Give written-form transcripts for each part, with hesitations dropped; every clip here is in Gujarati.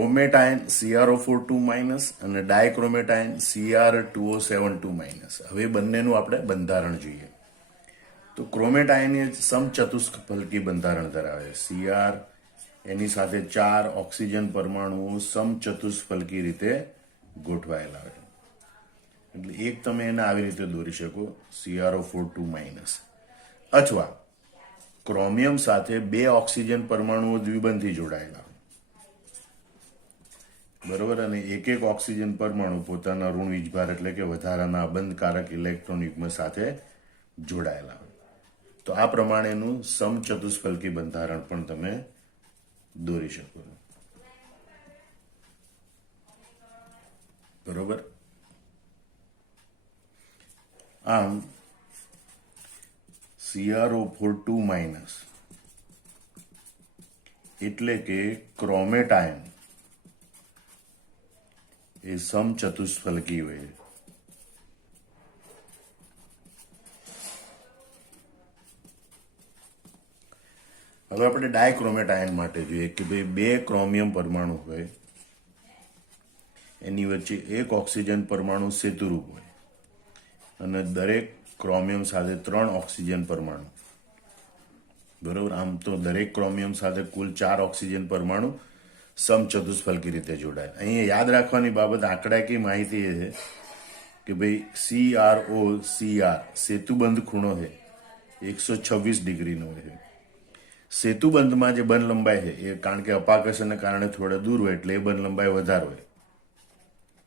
ક્રોમેટાઇન CrO4 2- અને ડાયક્રોમેટાઇન Cr2O7 2-. હવે બંનેનું આપણે બંધારણ જોઈએ. તો ક્રોમેટાઇન એ સમચતુષ્ફલકી બંધારણ ધરાવે છે. Cr એની સાથે 4 ઓક્સિજન પરમાણુઓ સમચતુષ્ફલકી રીતે ગોઠવાયેલા હોય. એટલે એક તમે એને આવી રીતે દોરી શકો, CrO4 2-. અથવા ક્રોમિયમ સાથે 2 ઓક્સિજન પરમાણુઓ દ્વિબંધથી જોડાયેલા, બરોબર, અને એક ઓક્સિજન પરમાણુ પોતાના ઋણ વીજભાર એટલે કે વધારાના બંધકારક ઇલેક્ટ્રોન યુગ્મ સાથે જોડાયેલા હોય. તો આ પ્રમાણેનું સમચતુષ્ફલકી બંધારણ પણ તમે દોરી શકો, બરોબર. આમ CrO4 2- એટલે કે ક્રોમેટાઇન એ સમચતુષ્ફલકી હોય. હવે આપણે ડાયક્રોમેટાઇન માટે જોઈએ કે ભાઈ 2 ક્રોમિયમ પરમાણુ હોય, એની વચ્ચે એક ઓક્સિજન પરમાણુ સેતુરૂપ હોય અને દરેક ક્રોમિયમ સાથે 3 ઓક્સિજન પરમાણુ, બરોબર. આમ તો દરેક ક્રોમિયમ સાથે કુલ 4 ઓક્સિજન પરમાણુ સમચતુષ્ફલકી રીતે જોડાય. અહીંયા યાદ રાખવાની બાબત આંકડાકીય માહિતી એ છે કે ભાઈ CrO-Cr સેતુબંધ ખૂણો છે 126 ડિગ્રીનો છે. સેતુબંધમાં જે બંધ લંબાઈ છે એ કારણ કે અપાકર્ષણને કારણે થોડા દૂર હોય એટલે એ બંધ લંબાઈ વધારે હોય,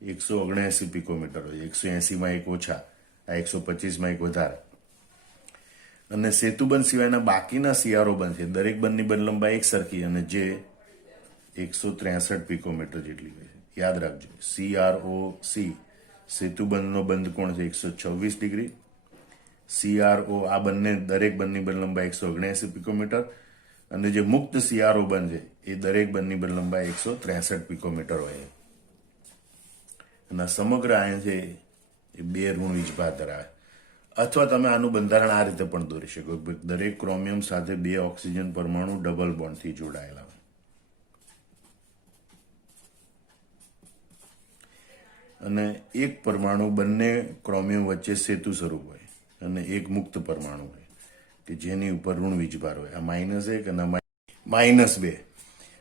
179 પિકોમીટર હોય. 180માં એક ઓછા, આ 125માં એક વધારે. અને સેતુબંધ સિવાયના બાકીના CRO બંધ છે, દરેક બંધની બંધ લંબાઈ એક સરખી અને જે 163 પિકોમીટર જેટલી હોય છે. યાદ રાખજો, CrO-C સેતુબંધનો બંધ કોણ છે 126 ડિગ્રી. CrO આ બંને દરેક બંધની બંધ લંબાઈ 179 પિકોમીટર અને જે મુક્ત CRO બંધ છે એ દરેક બંધની બંધ લંબાઈ 163 પિકોમીટર હોય. અને સમગ્ર આયન છે એ 2 ઋણ વીજભાર ધરાવે. અથવા તમે આનું બંધારણ આ રીતે પણ દોરી શકો, દરેક ક્રોમિયમ સાથે 2 ઓક્સિજન પરમાણુ ડબલ બોન્ડથી જોડાયેલા હોય અને એક પરમાણુ બંને ક્રોમિયમ વચ્ચે સેતુ સ્વરૂપ હોય અને એક મુક્ત પરમાણુ હોય કે જેની ઉપર ઋણ વીજભાર હોય. આ -1 અને -2.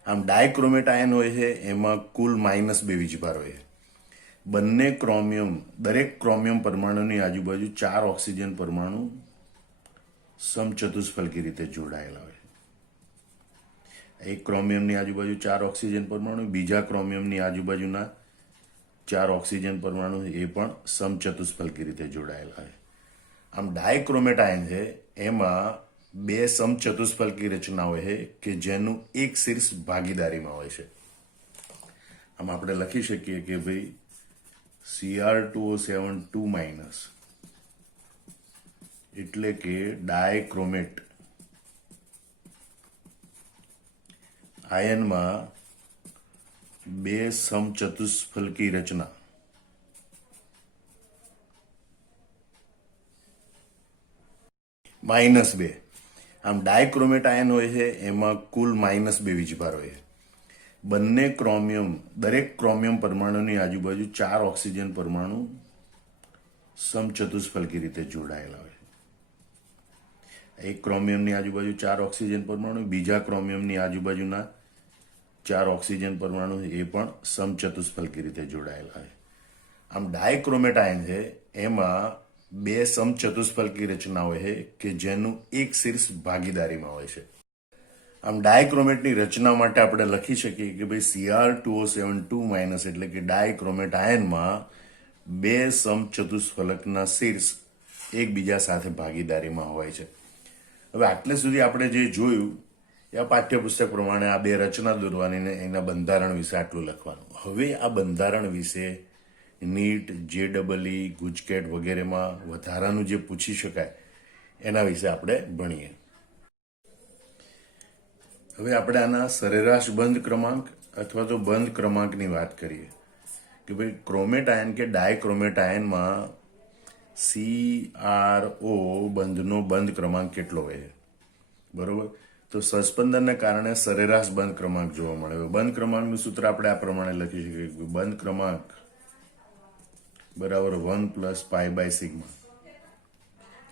આમ ડાયક્રોમેટાઇન હોય છે એમાં કુલ -2 વીજભાર હોય. બંને ક્રોમિયમ, દરેક ક્રોમિયમ પરમાણુની આજુબાજુ 4 ઓક્સિજન પરમાણુ સમચતુષ્ફલકી રીતે જોડાયેલા હોય. એક ક્રોમિયમની આજુબાજુ 4 ઓક્સિજન પરમાણુ, બીજા ક્રોમિયમની આજુબાજુના 4 ઓક્સિજન પરમાણુ એ પણ સમચતુષ્ફલકી રીતે જોડાયેલા હોય. આમ ડાયક્રોમેટાઇન છે એમાં 2 સમચતુષ્ફલકી રચના હોય છે કે જેનું એક શીર્ષ ભાગીદારીમાં હોય છે. આમ આપણે લખી શકીએ કે ભાઈ Cr2O7 2- એટલે કે ડાયક્રોમેટ આયનમાં 2 સમચતુષ્ફલકી રચના -2. આમ ડાયક્રોમેટ આયન હોય છે એમાં કુલ -2 વીજભાર હોય. બંને ક્રોમિયમ, દરેક ક્રોમિયમ પરમાણુની આજુબાજુ 4 ઓક્સિજન પરમાણુ સમચતુષ્ફલકી રીતે જોડાયેલા હોય. એક ક્રોમિયમની આજુબાજુ 4 ઓક્સિજન પરમાણુ, બીજા ક્રોમિયમની આજુબાજુના 4 ઓક્સિજન પરમાણુ એ પણ સમચતુષ્ફલકી રીતે જોડાયેલા હોય. આમ ડાયક્રોમેટ આયન છે એમાં 2 સમચતુષ્ફલકી રચના હોય છે કે જેનું એક શીર્ષ ભાગીદારીમાં હોય છે. આમ ડાયક્રોમેટની રચના માટે આપણે લખી શકીએ કે ભાઈ Cr2O7 2- એટલે કે ડાયક્રોમેટ આયનમાં 2 સમચતુષ્ફલકના શીર્ષ એકબીજા સાથે ભાગીદારીમાં હોય છે. હવે આટલે સુધી આપણે જે જોયું એ પાઠ્યપુસ્તક પ્રમાણે આ 2 રચના દોરવાની ને એના બંધારણ વિશે આટલું લખવાનું. હવે આ બંધારણ વિશે નીટ, JEE, ગુજકેટ વગેરેમાં વધારાનું જે પૂછી શકાય એના વિશે આપણે ભણીએ. હવે આપણે આના સરેરાશ બંધ ક્રમાંક અથવા તો બંધ ક્રમાંકની વાત કરીએ કે ભાઈ ક્રોમેટ આયન કે ડાયક્રોમેટ આયનમાં CrO બંધનો બંધ ક્રમાંક કેટલો હોય, બરોબર. તો સસ્પેન્દનને કારણે સરેરાશ બંધ ક્રમાંક જોવા મળે. હવે બંધ ક્રમાંકનું સૂત્ર આપણે આ પ્રમાણે લખી શકીએ કે બંધ ક્રમાંક બરાબર 1 + π/σ,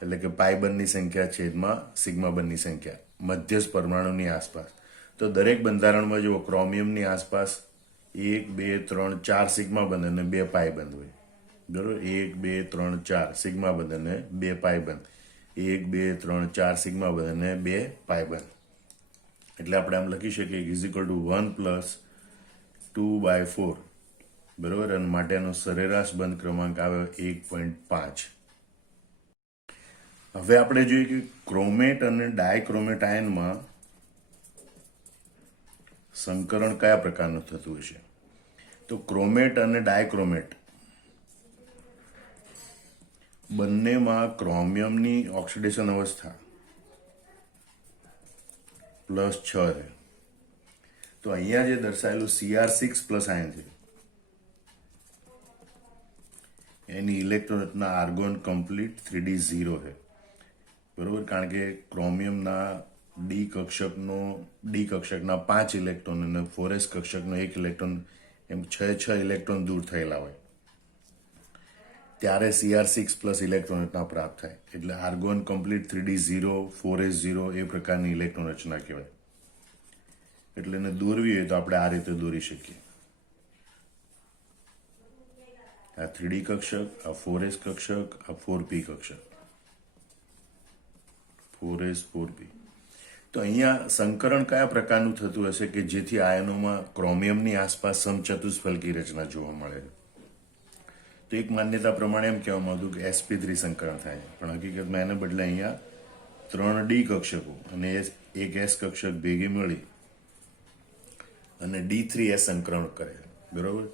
એટલે કે પાઈ બંધની સંખ્યા છેદમાં સિગ્મા બંધની સંખ્યા મધ્યસ્થ પરમાણુની આસપાસ. તો દરેક બંધારણમાં જો ક્રોમિયમની આસપાસ 1 2 3 4 સિગ્મા બંધ અને 2 પાઈ બંધ હોય. બરોબર, 1 2 3 4 સિગ્મા બંધ અને 2 પાઈ બંધ, 1 2 3 4 સિગ્મા બંધ અને 2 પાઈ બંધ. એટલે આપણે આમ લખી શકીએ કે = 1 + 2/4. બરોબર, અને માટેનો સરેરાશ બંધ ક્રમાંક આવે 1.5. હવે આપણે જોઈએ કે ક્રોમેટ અને ડાયક્રોમેટ આયનમાં સંકરણ કયા પ્રકારનું થતું હશે. તો ક્રોમેટ અને ડાયક્રોમેટ બંનેમાં ક્રોમિયમની ઓક્સિડેશન અવસ્થા +6 છે. તો અહીંયા જે દર્શાયેલું Cr6+ આયન છે એની ઇલેક્ટ્રોન રચના આર્ગોન કમ્પ્લીટ 3d0 છે. બરોબર, કારણ કે ક્રોમિયમના ડી કક્ષકના 5 ઇલેક્ટ્રોન અને 4s કક્ષકનો 1 ઇલેક્ટ્રોન, એમ 6 ઇલેક્ટ્રોન દૂર થયેલા હોય ત્યારે Cr6+ ઇલેક્ટ્રોન રચના પ્રાપ્ત થાય. એટલે આર્ગોન કમ્પ્લીટ 3d0 4s0 એ પ્રકારની ઇલેક્ટ્રોન રચના કહેવાય. એટલે એને દોરવી હોય તો આપણે આ રીતે દોરી શકીએ. આ 3d કક્ષક, આ 4s કક્ષક, આ 4p કક્ષક, 4s 4p. તો અહીંયા સંકરણ કયા પ્રકારનું થતું હશે કે જેથી આયનોમાં ક્રોમિયમની આસપાસ સમચતુષ્ફલકી રચના જોવા મળે. તો એક માન્યતા પ્રમાણે એમ કહેવામાં આવતું કે sp3 સંકરણ થાય, પણ હકીકતમાં એને બદલે અહીંયા 3d કક્ષકો અને એક s કક્ષક ભેગી મળી અને d3s સંકરણ કરે. બરોબર,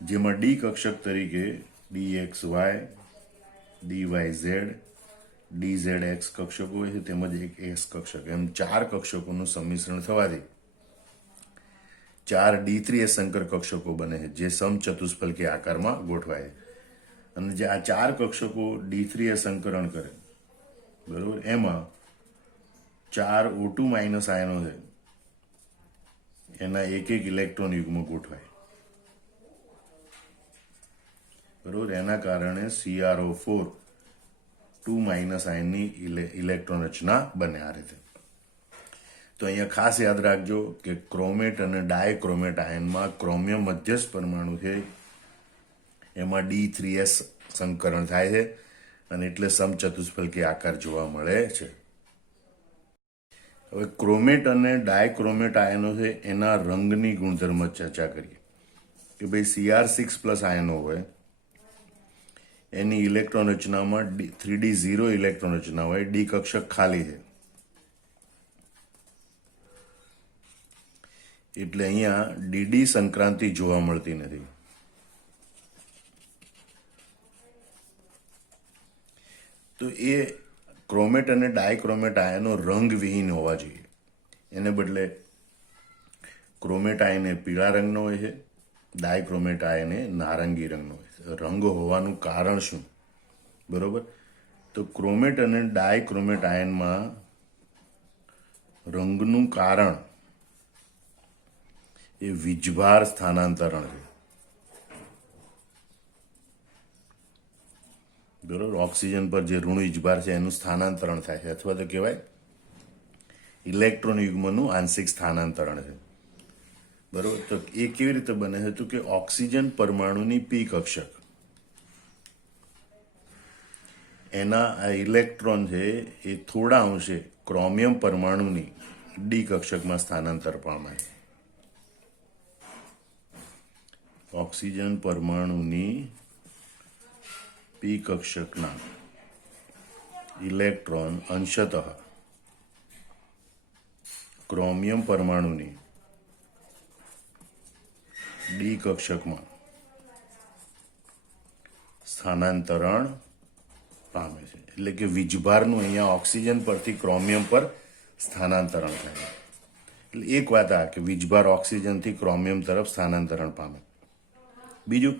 જેમાં ડી કક્ષક તરીકે dxy, dyz, dzx કક્ષકો હોય છે, તેમજ એક s કક્ષક, એમ 4 કક્ષકોનું સંમિશ્રણ થવાથી 4 d3s સંકર કક્ષકો બને છે જે સમચતુષ્ફલકી આકારમાં ગોઠવાય છે. અને જે આ 4 કક્ષકો d3s સંકરણ કરે, બરોબર, એમાં 4 O2- આયનો છે એના એક ઇલેક્ટ્રોન યુગ્મ ગોઠવાય. બરોબર, એના કારણે CrO4 2- આયનની ઇલેક્ટ્રોન રચના બને આ રીતે. તો અહીંયા ખાસ યાદ રાખજો કે ક્રોમેટ અને ડાયક્રોમેટ આયનમાં ક્રોમિયમ મધ્યસ્થ પરમાણુ છે એમાં d3s સંકરણ થાય છે અને એટલે સમચતુષ્ફલકી આકાર જોવા મળે છે. હવે ક્રોમેટ અને ડાયક્રોમેટ આયનો છે એના રંગની ગુણધર્મ ચર્ચા કરીએ કે ભાઈ Cr6+ આયનો હોય એની ઇલેક્ટ્રોન રચનામાં 3d0 ઇલેક્ટ્રોન રચના હોય, ડી કક્ષક ખાલી છે. એટલે અહીંયા dd સંક્રાંતિ જોવા મળતી નથી. તો એ ક્રોમેટ અને ડાયક્રોમેટ આયનો રંગવિહીન હોવા જોઈએ. એને બદલે ક્રોમેટ આયન એ પીળા રંગનો હોય છે, ડાયક્રોમેટ આયન એ નારંગી રંગનો હોય છે. રંગ હોવાનું કારણ શું? બરોબર, તો ક્રોમેટ અને ડાયક્રોમેટ આયનમાં રંગનું કારણ એ વીજભાર સ્થાનાંતરણ છે. બરોબર, ઓક્સિજન પર જે ઋણ વીજભાર છે એનું સ્થાનાંતરણ થાય છે, અથવા તો કહેવાય ઇલેક્ટ્રોન યુગ્મનું આંશિક સ્થાનાંતરણ છે. બરોબર, તો એ કેવી રીતે બને છે? તો કે ઓક્સિજન પરમાણુની પી કક્ષક એના આ ઇલેક્ટ્રોન છે એ થોડા અંશે ક્રોમિયમ પરમાણુની ડી કક્ષકમાં સ્થાનાંતર પામે છે. ઓક્સિજન પરમાણુની પી કક્ષકના ઇલેક્ટ્રોન અંશતઃ ક્રોમિયમ પરમાણુની ડી કક્ષકમાં સ્થાનાંતરણ પામે છે. એટલે કે વીજભારનું અહીંયા ઓક્સિજન પરથી ક્રોમિયમ પર સ્થાનાંતરણ થાય. એટલે એક વાત આ કે વીજભાર ઓક્સિજનથી ક્રોમિયમ તરફ સ્થાનાંતરણ પામે. બીજું,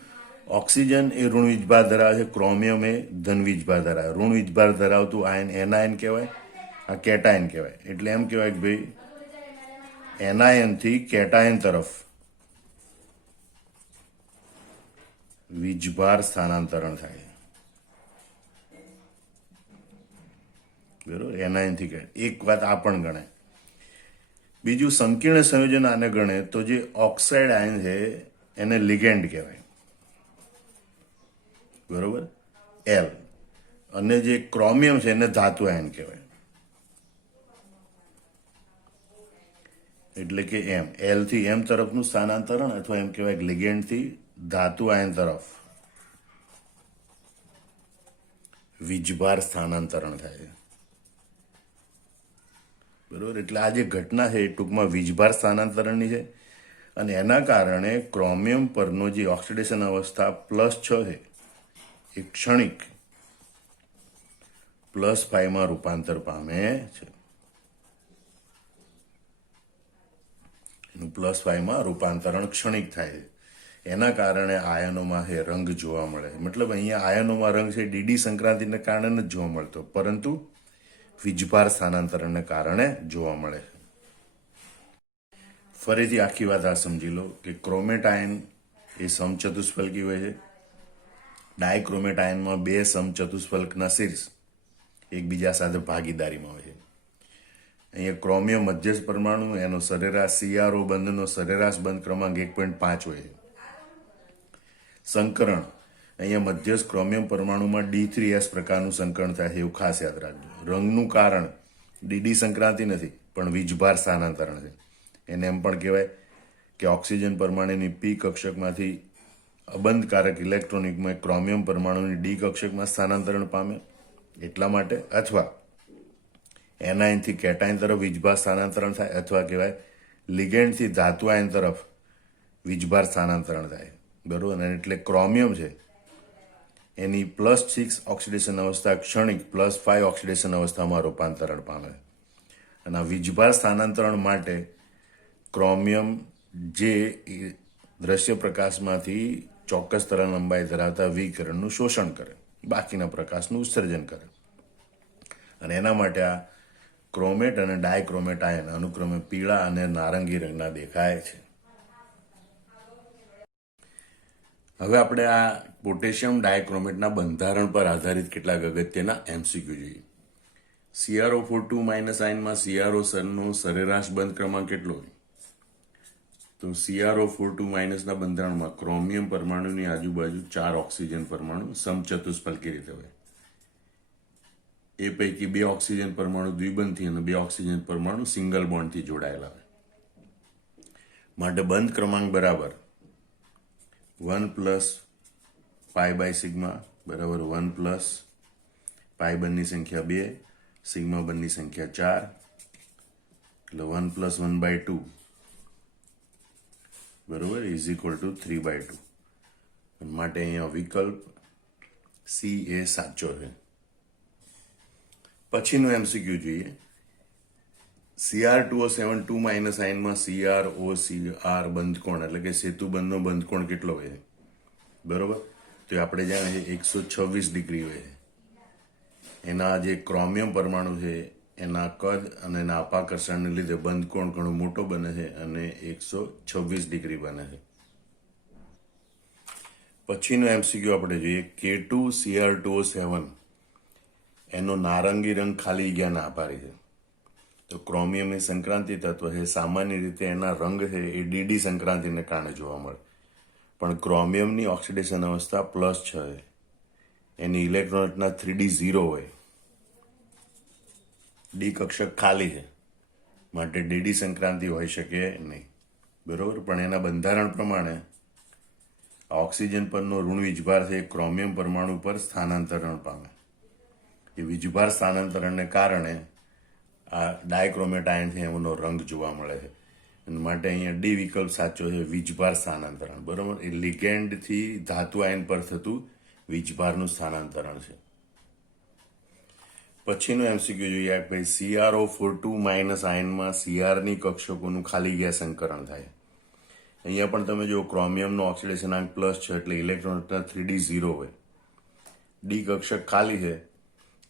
ઓક્સિજન એ ઋણ વીજભાર ધરાવે છે, ક્રોમિયમ એ ધન વીજભાર ધરાવે. ઋણ વીજભાર ધરાવતું આયન એનાયન કહેવાય આ કેટાયન કહેવાય. એટલે એમ કહેવાય કે ભાઈ એનાયનથી કેટાયન તરફ વીજભાર સ્થાનાંતરણ થાય. બરોબર, એનાયનથી એક વાત આ પણ ગણાય. બીજું સંકીર્ણ સંયોજન આને ગણે તો જે ઓક્સાઇડ આયન છે એને લિગેન્ડ કહેવાય. બરોબર, એલ. અને જે ક્રોમિયમ છે એને ધાતુ આયન કહેવાય. એટલે કે એલ થી એમ તરફનું સ્થાનાંતરણ અથવા એમ કહેવાય કે લિગેન્ડ થી ધાતુ આયન તરફ વીજભાર સ્થાનાંતરણ થાય. બરોબર, એટલે આ જે ઘટના છે એ ટૂંકમાં વીજભાર સ્થાનાંતરણની છે. અને એના કારણે ક્રોમિયમ પરનો જે ઓક્સિડેશન અવસ્થા +6 છે એ ક્ષણિક +5 માં રૂપાંતર પામે છે. એનું +5 માં રૂપાંતરણ ક્ષણિક થાય છે. એના કારણે આયનોમાં એ રંગ જોવા મળે. મતલબ અહીંયા આયનોમાં રંગ છે ડીડી સંક્રાંતિને કારણે જ જોવા મળતો, પરંતુ વીજભાર સ્થાનાંતરણને કારણે જોવા મળે. ફરીથી આખી વાત આ સમજી લો કે ક્રોમેટ આયન એ સમચતુષ્ફલકી હોય છે. ડાયક્રોમેટ આયનમાં 2 સમચતુષ્ફલકના શીર્ષ એકબીજા સાથે ભાગીદારીમાં હોય છે. અહીંયા ક્રોમિયમ મધ્યસ્થ પરમાણુ, એનો સરેરાશ CRO બંધનો સરેરાશ બંધ ક્રમાંક 1.5 હોય છે. સંકરણ, અહીંયા મધ્યસ્થ ક્રોમિયમ પરમાણુમાં D3S પ્રકારનું સંકરણ થાય છે, એવું ખાસ યાદ રાખજો. રંગનું કારણ ડીડી સંક્રાંતિ નથી, પણ વીજભાર સ્થાનાંતરણ છે. એને એમ પણ કહેવાય કે ઓક્સિજન પરમાણુની P કક્ષકમાંથી અબંધકારક ઇલેક્ટ્રોનિકમાં ક્રોમિયમ પરમાણુની D કક્ષકમાં સ્થાનાંતરણ પામે એટલા માટે, અથવા એનાયનથી કેટાયન તરફ વીજભાર સ્થાનાંતરણ થાય, અથવા કહેવાય લિગેન્ડથી ધાતુ આયન તરફ વીજભાર સ્થાનાંતરણ થાય. બરોબર, અને એટલે ક્રોમિયમ છે એની +6 ઓક્સિડેશન અવસ્થા ક્ષણિક +5 ઓક્સિડેશન અવસ્થામાં રૂપાંતરણ પામે. અને આ વીજભાર સ્થાનાંતરણ માટે ક્રોમિયમ જે દ્રશ્ય પ્રકાશમાંથી ચોક્કસ તરંગલંબાઈ ધરાવતા વિકિરણનું શોષણ કરે, બાકીના પ્રકાશનું ઉત્સર્જન કરે. અને એના માટે આ ક્રોમેટ અને ડાયક્રોમેટ આયન અનુક્રમે પીળા અને નારંગી રંગના દેખાય છે. હવે આપણે આ પોટેશિયમ ડાયક્રોમેટના બંધારણ પર આધારિત કેટલાક અગત્યના MCQ જોઈએ. CrO42- આયનમાં CrO નો સરેરાશ બંધ ક્રમાંક કેટલો હોય? તો CrO42- ના બંધારણમાં ક્રોમિયમ પરમાણુની આજુબાજુ 4 ઓક્સિજન પરમાણુ સમચતુષ્ફલકી રીતે હોય. એ પૈકી 2 ઓક્સિજન પરમાણુ દ્વિબંધથી અને 2 ઓક્સિજન પરમાણુ સિંગલ બોન્ડથી જોડાયેલા હોય. માટે બંધ ક્રમાંક બરાબર 1 + π/σ બરાબર 1 + π બંધની સંખ્યા 2, સિગ્મા બંધની સંખ્યા 4, એટલે 1 + 1/2 બરોબર = 3/2. માટે અહીંયા વિકલ્પ C એ સાચો છે. પછીનું MCQ જોઈએ. Cr2O72- આયનમાં CrOCr બંધકોણ એટલે કે સેતુબંધનો બંધકોણ કેટલો હોય? બરોબર, તો આપણે જાણીએ 126 ડિગ્રી હોય. એના જે ક્રોમિયમ પરમાણુ છે એના કદ અને એના અપાકર્ષણને લીધે બંધકોણ ઘણો મોટો બને છે અને 126 ડિગ્રી બને છે. પછીનો MCQ આપણે જોઈએ. K2Cr2O7 એનો નારંગી રંગ ખાલી જગ્યાના આભારી છે. તો ક્રોમિયમ એ સંક્રાંતિ તત્વ છે. સામાન્ય રીતે એના રંગ છે એ ડીડી સંક્રાંતિને કારણે જોવા મળે, પણ ક્રોમિયમની ઓક્સિડેશન અવસ્થા +6 છે. એની ઇલેક્ટ્રોનના 3D 0 હોય. ડી કક્ષક ખાલી છે, માટે ડીડી સંક્રાંતિ હોઈ શકે નહીં. બરોબર, પણ એના બંધારણ પ્રમાણે ઓક્સિજન પરનો ઋણ વીજભાર છે ક્રોમિયમ પરમાણુ પર સ્થાનાંતરણ પામે. એ વીજભાર સ્થાનાંતરણને કારણે આ ડાયક્રોમેટ આયન છે એનો રંગ જોવા મળે છે. માટે અહીંયા ડી વિકલ્પ સાચો છે, વીજભાર સ્થાનાંતરણ. બરોબર, એ લિગેન્ડથી ધાતુ આયન પર થતું વીજભારનું સ્થાનાંતરણ છે. પછીનો MCQ જોઈએ ભાઈ. CrO42- આયનમાં Cr ની કક્ષકોનું ખાલી ગયા સંકરણ થાય. અહીંયા પણ તમે જો ક્રોમિયમનો ઓક્સિડેશન આંક +6 એટલે ઇલેક્ટ્રોનના 3D 0 હોય. ડી કક્ષક ખાલી છે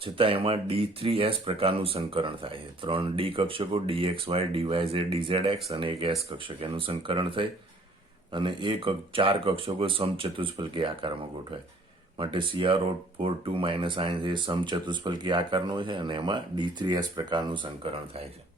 છતાં એમાં D3S પ્રકારનું સંકરણ થાય છે. 3 D કક્ષકો DXY, DYZ, DZX અને એક S કક્ષક એનું સંકરણ થઈ અને 4 કક્ષકો સમચતુષ્ફલકી આકારમાં ગોઠવાય. માટે CrO4 2- આયન એ સમચતુષ્ફલકી આકારનો છે અને એમાં D3S પ્રકારનું સંકરણ થાય છે.